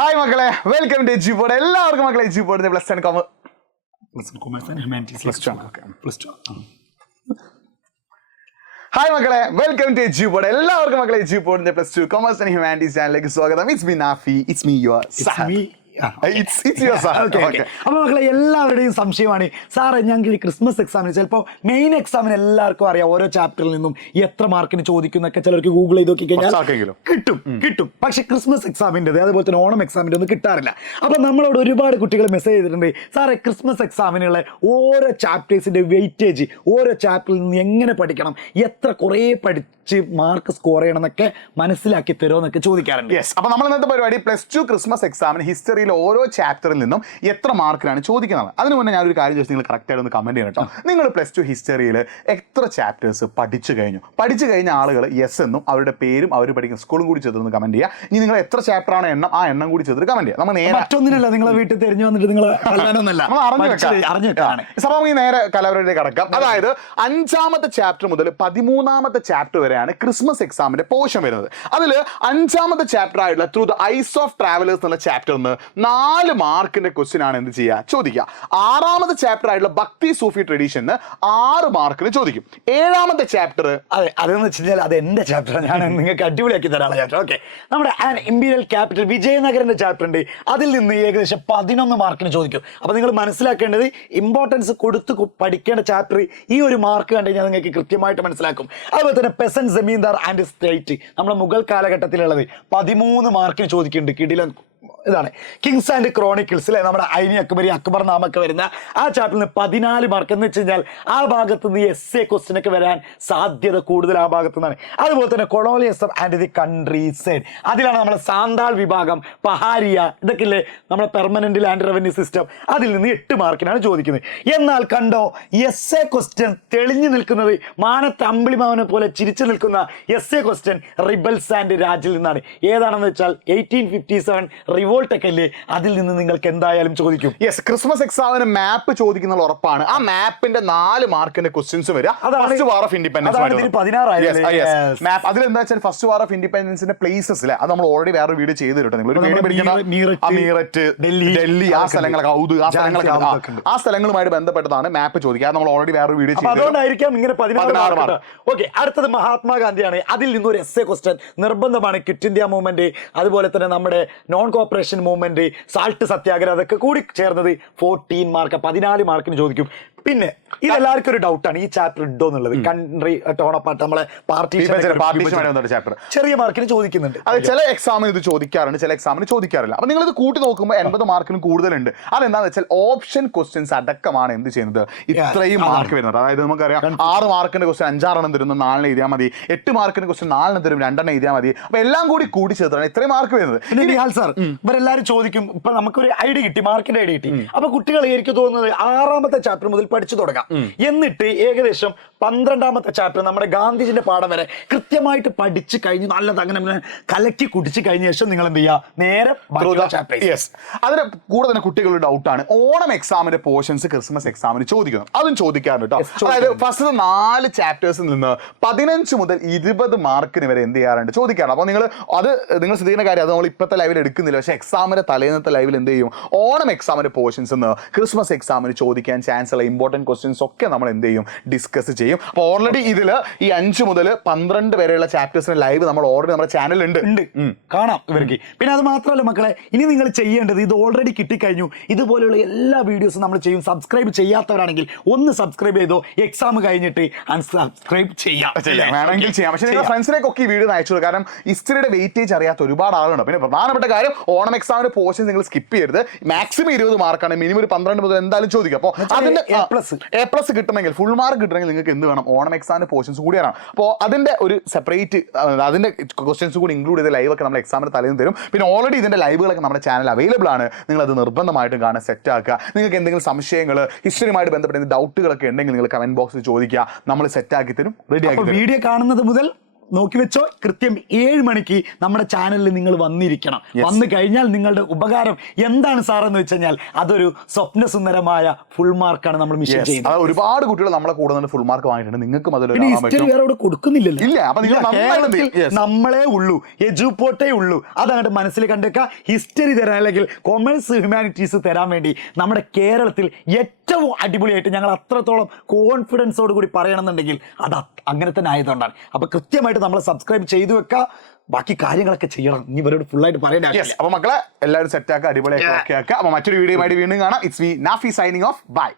Hi മക്കളെ, welcome to AG board. എല്ലാവർക്കും മക്കളെ എജി ബോർഡിന്റെ പ്ലസ് ടു ഹായ് മക്കളെ, വെൽക്കം ടു എജി ബോർഡ്. എല്ലാവർക്കും മക്കളെ എജി ബോർഡിന്റെ plus two commerce and humanities ചാനലിലേക്ക് സ്വാഗതം. It's me Nafi, it's me your അപ്പൊ മക്കളെ, എല്ലാവരുടെയും സംശയമാണ് സാറേ, ഞങ്ങൾക്ക് ക്രിസ്മസ് എക്സാമിന് ചിലപ്പോൾ മെയിൻ എക്സാമിന് എല്ലാവർക്കും അറിയാം ഓരോ ചാപ്റ്ററിൽ നിന്നും എത്ര മാർക്കിന് ചോദിക്കുന്നൊക്കെ ചിലർക്ക് ഗൂഗിൾ ചെയ്ത് നോക്കി കഴിഞ്ഞാൽ കിട്ടും. പക്ഷെ ക്രിസ്മസ് എക്സാമിൻ്റെ അതുപോലെ തന്നെ ഓണം എക്സാമിൻ്റെ ഒന്നും കിട്ടാറില്ല. അപ്പൊ നമ്മളോട് ഒരുപാട് കുട്ടികൾ മെസ്സേജ് ചെയ്തിട്ടുണ്ട്, സാറേ ക്രിസ്മസ് എക്സാമിനുള്ള ഓരോ ചാപ്റ്റേഴ്സിന്റെ വെയിറ്റേജ്, ഓരോ ചാപ്റ്ററിൽ നിന്ന് എങ്ങനെ പഠിക്കണം, എത്ര കുറേ പഠിച്ച് മാർക്ക് സ്കോർ ചെയ്യണം എന്നൊക്കെ മനസ്സിലാക്കി തരുമോ എന്നൊക്കെ ചോദിക്കാറുണ്ട്. യെസ്, അപ്പൊ നമ്മൾ ഇന്നത്തെ പരിപാടി പ്ലസ് ടു ക്രിസ്മസ് എക്സാമിന് ഹിസ്റ്ററിയിൽ ഓരോ ചാപ്റ്ററിൽ നിന്നും എത്ര മാർക്കിലാണ് ചോദിക്കുന്നത്. അതിന് മുന്നേ ഞാനൊരു കാര്യം ചോദിച്ചു, നിങ്ങൾ കറക്റ്റ് ആയിട്ട് ഒന്ന് കമന്റ് ചെയ്യണം കേട്ടോ. നിങ്ങൾ പ്ലസ് ടു ഹിസ്റ്ററിയിൽ എത്ര ചാപ്റ്റേഴ്സ് പഠിച്ചു കഴിഞ്ഞ ആളുകൾ യെസ് എന്നും അവരുടെ പേരും അവർ പഠിക്കുന്ന സ്കൂളും കൂടി ചേർന്ന് കമന്റ് ചെയ്യുക. ഇനി നിങ്ങൾ എത്ര ചാപ്റ്റർ ആണ് എണ്ണം, ആ എണ്ണം കൂടി ചേർത്ത് കമന്റ് ചെയ്യുക. നമ്മൾ നേരെ മറ്റൊന്നിനല്ല, നിങ്ങളെ വീട്ടിൽ തിരിഞ്ഞു വന്നിട്ട് നിങ്ങൾ അറിഞ്ഞു നേരെ കലവറയിലേക്ക് കടക്കാം. അതായത് 5ാമത്തെ ചാപ്റ്റർ മുതൽ 13ാമത്തെ ചാപ്റ്റർ വരെയാണ് ക്രിസ്മസ് എക്സാമിന്റെ പോർഷൻ വരുന്നത്. അതിൽ 5ാമത്തെ ചാപ്റ്റർ ആയിട്ടുള്ള through the ice of travellers എന്നുള്ള ചാപ്റ്ററിന് 4 മാർക്കിന്റെ ക്വസ്റ്റ്യൻ ആണ് എന്ത് ചെയ്യുക, ചോദിക്കുക. 6ാമത്തെ ചാപ്റ്റർ ആയിട്ടുള്ള ഭക്തി സൂഫി ട്രഡീഷന് 6 മാർക്കിന് ചോദിക്കും. 7ാമത്തെ ചാപ്റ്റർ അതെന്ന് വെച്ച് കഴിഞ്ഞാൽ അത് എന്റെ ചാപ്റ്റർ, ഞാൻ നിങ്ങൾക്ക് അടിപൊളിയാക്കി തരാനുള്ള ചാപ്റ്റർ. ഓക്കെ, നമ്മുടെ ഇമ്പീരിയൽ ക്യാപിറ്റൽ വിജയനഗരന്റെ ചാപ്റ്റർ ഉണ്ട്, അതിൽ നിന്ന് ഏകദേശം 11 മാർക്കിന് ചോദിക്കും. അപ്പൊ നിങ്ങൾ മനസ്സിലാക്കേണ്ടത്, ഇമ്പോർട്ടൻസ് കൊടുത്ത് പഠിക്കേണ്ട ചാപ്റ്റർ ഈ ഒരു മാർക്ക് കണ്ടു കഴിഞ്ഞാൽ നിങ്ങൾക്ക് കൃത്യമായിട്ട് മനസ്സിലാക്കും. അതുപോലെ തന്നെ പെസന്റ് ജമീന്ദാർ ആൻഡ് സ്റ്റേറ്റ് നമ്മുടെ മുഗൾ കാലഘട്ടത്തിലുള്ളത് 13 മാർക്കിന് ചോദിക്കുന്നുണ്ട്. കിടിലൻ ഇതാണ്. കിങ്സ് ആൻഡ് ക്രോണിക്കിൾസ് അല്ലെ, നമ്മുടെ ഐനി അക്ബരി അക്ബർ നാമൊക്കെ വരുന്ന ആ ചാപ്റ്ററിൽ നിന്ന് 14 മാർക്ക്. എന്ന് വെച്ച് കഴിഞ്ഞാൽ ആ ഭാഗത്ത് നിന്ന് എസ് എ ക്വസ്റ്റ്യൻ ഒക്കെ വരാൻ സാധ്യത കൂടുതൽ ആ ഭാഗത്തു നിന്നാണ്. അതുപോലെ തന്നെ colonialism and the country side, അതിലാണ് നമ്മുടെ സാന്താൾ വിഭാഗം, പഹാരിയ, ഇതൊക്കെ ഇല്ലേ നമ്മുടെ പെർമനന്റ് ലാൻഡ് റവന്യൂ സിസ്റ്റം, അതിൽ നിന്ന് 8 മാർക്കിനാണ് ചോദിക്കുന്നത്. എന്നാൽ കണ്ടോ, എസ് എ ക്വസ്റ്റ്യൻ തെളിഞ്ഞു നിൽക്കുന്നത്, മാനത്ത് അമ്പിളിമാവനെ പോലെ ചിരിച്ചു നിൽക്കുന്ന as a question rebels and രാജിൽ നിന്നാണ്. ഏതാണെന്ന് വെച്ചാൽ 1857 റിവോൾട്ട് ഒക്കെ അല്ലേ, അതിൽ നിന്ന് നിങ്ങൾക്ക് എന്തായാലും ചോദിക്കും. യെസ്, ക്രിസ്മസ് എക്സാമിന് മാപ്പ് ചോദിക്കുന്നത് ഉറപ്പാണ്. ആ മാപ്പിന്റെ 4 മാർക്കിന്റെ ക്വസ്റ്റ്യൻസ് വരിക. ഫസ്റ്റ് വാർ ഓഫ് ഇൻഡിപെൻഡൻസ് അതിലെന്താ വെച്ചാൽ ഫസ്റ്റ് വാർ ഓഫ് ഇൻഡിപെൻഡൻസിന്റെ പ്ലേസസ് അല്ലേ, അത് നമ്മൾ ഓൾറെഡി വേറെ വീഡിയോ ചെയ്തിട്ടുണ്ട്. നിങ്ങൾ മീററ്റ്, ഡൽഹി, ആ സ്ഥലങ്ങളൊക്കെ, ആ സ്ഥലങ്ങളൊക്കെ, ആ സ്ഥലങ്ങളുമായിട്ട് ബന്ധപ്പെട്ടതാണ് മാപ്പ് ചോദിക്കുക. നമ്മൾ ഓൾറെഡി വേറെ വീഡിയോ ചെയ്തു. അതുകൊണ്ടായിരിക്കാം ഇങ്ങനെ 16 മാർക്ക്. ഓക്കെ, അടുത്തത് മഹാത്മാഗാന്ധിയാണ്. അതിൽ നിന്നൊരു എസ് എ ക്വസ്റ്റ്യൻ നിർബന്ധമാണ്. ക്വിറ്റ് ഇന്ത്യ മൂവ്മെന്റ്, അതുപോലെ തന്നെ നമ്മുടെ നോൺ കോപ്പറേഷൻ മൂവ്മെന്റ്, സാൾട്ട് സത്യാഗ്രഹം, അതൊക്കെ കൂടി ചേർന്നത് 14 മാർക്ക്, 14 മാർക്കിന് ചോദിക്കും. പിന്നെ ഇതെല്ലാവർക്കും ഒരു ഡൗട്ടാണ്, ഈ ചാപ്റ്റർ ഉണ്ടോ എന്നുള്ളത്. കൺട്രി ടോണപ്പാട്ട്, നമ്മളെ ചാപ്റ്റർ ചെറിയ മാർക്കിന് ചോദിക്കുന്നുണ്ട്. അത് ചില എക്സാമിന് ഇത് ചോദിക്കാറുണ്ട്, ചില എക്സാമിന് ചോദിക്കാറില്ല. അപ്പൊ നിങ്ങൾ ഇത് കൂട്ടി നോക്കുമ്പോൾ 80 മാർക്കിന് കൂടുതലുണ്ട്. അതെന്താണെന്ന് വെച്ചാൽ ഓപ്ഷൻ ക്വസ്റ്റ്യൻസ് അടക്കമാണ് എന്ത് ചെയ്യുന്നത്, ഇത്രയും മാർക്ക് വരുന്നത്. അതായത് നമുക്കറിയാം 6 മാർക്കിന്റെ ക്വസ്റ്റ്യൻ 5 തരുന്നു, 4 എഴുതിയാൽ മതി. 8 മാർക്കിന്റെ ക്വസ്റ്റ്യൻ 4 തരും, 2 എഴുതിയാൽ മതി. അപ്പൊ എല്ലാം കൂടി ചേർത്താണ് ഇത്രയും മാർക്ക് വരുന്നത്. സാർ, ഇവരെല്ലാരും ചോദിക്കും, ഇപ്പൊ നമുക്കൊരു ഐഡിയ കിട്ടി, മാർക്കിന്റെ ഐഡിയ കിട്ടി. അപ്പൊ കുട്ടികൾ എനിക്ക് തോന്നുന്നത് 6ാമത്തെ ചാപ്റ്റർ മുതൽ പഠിച്ചു തുടങ്ങാം. എന്നിട്ട് ഏകദേശം 12ാമത്തെ ചാപ്റ്റർ നമ്മുടെ ഗാന്ധിജിന്റെ പാഠം വരെ കൃത്യമായിട്ട് പഠിച്ചു കഴിഞ്ഞ് നല്ലത് അങ്ങനെ കലക്കി കുടിച്ചു കഴിഞ്ഞ ശേഷം നിങ്ങൾ എന്ത് ചെയ്യുക, നേരെ അതിന് കൂടെ തന്നെ കുട്ടികളുടെ ഡൗട്ടാണ്, ഓണം എക്സാമിന്റെ പോർഷൻസ് ക്രിസ്മസ് എക്സാമിന് ചോദിക്കണം. അതും ചോദിക്കാറുണ്ട് കേട്ടോ. അതായത് ഫസ്റ്റ് 4 ചാപ്റ്റേഴ്സിൽ നിന്ന് 15 മുതൽ 20 മാർക്കിന് വരെ എന്ത് ചെയ്യാറുണ്ട്, ചോദിക്കാറുണ്ട്. അപ്പോൾ നിങ്ങൾ ശ്രദ്ധിക്കുന്ന കാര്യം, അത് നമ്മൾ ഇപ്പോഴത്തെ ലൈവിൽ എടുക്കുന്നില്ല, പക്ഷേ എക്സാമിന്റെ തലേന്നത്തെ ലൈവിൽ എന്ത് ചെയ്യും, ഓണം എക്സാമിന്റെ പോർഷൻസ് ക്രിസ്മസ് എക്സാമിന് ചോദിക്കാൻ ചാൻസ് ഉള്ള ഇമ്പോർട്ടൻറ്റ് ക്വസ്റ്റ്യൻസ് ഒക്കെ നമ്മൾ എന്ത് ചെയ്യും, ഡിസ്കസ് ചെയ്യും. അപ്പോൾ ഓൾറെഡി ഇതിൽ ഈ 5 മുതൽ 12 വരെയുള്ള ചാപ്റ്റേഴ്സിന്റെ ലൈവ് നമ്മൾ ഓൾറെഡി നമ്മുടെ ചാനലിൽ ഉണ്ട്, കാണാം ഇവർക്ക്. പിന്നെ അത് മാത്രമല്ല മക്കളെ, ഇനി നിങ്ങൾ ചെയ്യേണ്ടത്, ഇത് ഓൾറെഡി കിട്ടിക്കഴിഞ്ഞു, ഇതുപോലെയുള്ള എല്ലാ വീഡിയോസും നമ്മൾ ചെയ്യും. സബ്സ്ക്രൈബ് ചെയ്യാത്തവരാണെങ്കിൽ ഒന്ന് സബ്സ്ക്രൈബ് ചെയ്തോ, എക്സാം കഴിഞ്ഞിട്ട് അൺസബ്സ്ക്രൈബ് വേണമെങ്കിൽ ചെയ്യാം. പക്ഷേ നിങ്ങൾ ഫ്രണ്ട്സിനേക്കൊക്കെ ഈ വീഡിയോ അയച്ചു, കാരണം ഹിസ്റ്ററിയുടെ വെയിറ്റേജ് അറിയാത്ത ഒരുപാട് ആളുണ്ട്. പിന്നെ പ്രധാനപ്പെട്ട കാര്യം, ഓണം എക്സാമിന്റെ പോർഷൻ നിങ്ങൾ സ്കിപ്പ് ചെയ്യരുത്. മാക്സിമം 20 മാർക്കാണ്, മിനിമം ഒരു 12 മുതൽ എന്തായാലും ചോദിക്കും. അപ്പോൾ അതിന്റെ എ പ്ലസ് കിട്ടണമെങ്കിൽ, ഫുൾ മാർക്ക് കിട്ടണമെങ്കിൽ നിങ്ങൾക്ക് എന്ത് വേണം, ഓണം എക്സാമിന്റെ പോർഷൻസ് കൂടി വേണം. അപ്പോൾ അതിന്റെ ഒരു സെപ്പറേറ്റ്, അതിന്റെ ക്വസ്റ്റ്യൻസ് കൂടി ഇൻക്ലൂഡ് ചെയ്ത ലൈവൊക്കെ നമ്മൾ എക്സാമിന് തലേന്ന് തരും. പിന്നെ ഓൾറെഡി ഇതിന്റെ ലൈവുകളൊക്കെ നമ്മുടെ ചാനൽ അവൈലബിൾ ആണ്. നിങ്ങൾ അത് നിർബന്ധമായിട്ടും കാണാൻ സെറ്റ് ആക്കുക. നിങ്ങൾക്ക് എന്തെങ്കിലും സംശയങ്ങൾ, ഹിസ്റ്ററിയുമായിട്ട് ബന്ധപ്പെട്ട ഡൗട്ടുകളൊക്കെ ഉണ്ടെങ്കിൽ നിങ്ങൾ കമന്റ് ബോക്സിൽ ചോദിക്കുക, നമ്മൾ സെറ്റ് ആക്കി തരും, റെഡി ആക്കി തരും. വീഡിയോ കാണുന്നത് മുതൽ നോക്കി വെച്ചോ, കൃത്യം 7 മണിക്ക് നമ്മുടെ ചാനലിൽ നിങ്ങൾ വന്നിരിക്കണം. വന്നു കഴിഞ്ഞാൽ നിങ്ങളുടെ ഉപകാരം എന്താണ് സാറെന്ന് വെച്ച് കഴിഞ്ഞാൽ അതൊരു സ്വപ്നസുന്ദരമായ ഫുൾ മാർക്കാണ് നമ്മൾ മിഷൻ ചെയ്യുന്നത്. ഒരുപാട് കുട്ടികൾ നമ്മളെ കൂടെ ഫുൾ മാർക്ക് വാങ്ങിയിട്ടുണ്ട്. നിങ്ങൾക്കും പിന്നെ ഹിസ്റ്ററി വേറെ അവിടെ കൊടുക്കുന്നില്ലല്ലോ. ഇല്ല, അപ്പൊ നിങ്ങൾ കേരളത്തിൽ നമ്മളേ ഉള്ളൂ, എജുപോർട്ടേ ഉള്ളൂ. അതങ്ങോട്ട് മനസ്സിൽ കണ്ടേക്ക. ഹിസ്റ്ററി തരാൻ അല്ലെങ്കിൽ കൊമേഴ്സ് ഹ്യൂമാനിറ്റീസ് തരാൻ വേണ്ടി നമ്മുടെ കേരളത്തിൽ ഏറ്റവും അടിപൊളിയായിട്ട് ഞങ്ങൾ അത്രത്തോളം കോൺഫിഡൻസോട് കൂടി പറയണമെന്നുണ്ടെങ്കിൽ അത് അങ്ങനെ തന്നെ ആയതുകൊണ്ടാണ്. അപ്പൊ കൃത്യമായിട്ട് നമ്മളെ സബ്സ്ക്രൈബ് ചെയ്തു വെക്കുക. ബാക്കി കാര്യങ്ങളൊക്കെ ചെയ്യണം. ഇനി ഇവരോട് ഫുൾ ആയിട്ട് പറയേണ്ട. അപ്പൊ മക്കളെ എല്ലാവരും സെറ്റ് ആക്കുക, അടിപൊളിയാക്കി ഓക്കെ ആക്കുക. അപ്പൊ മറ്റൊരു വീഡിയോ ആയിട്ട് വീണ്ടും കാണാം. It's me Nafi signing off. By.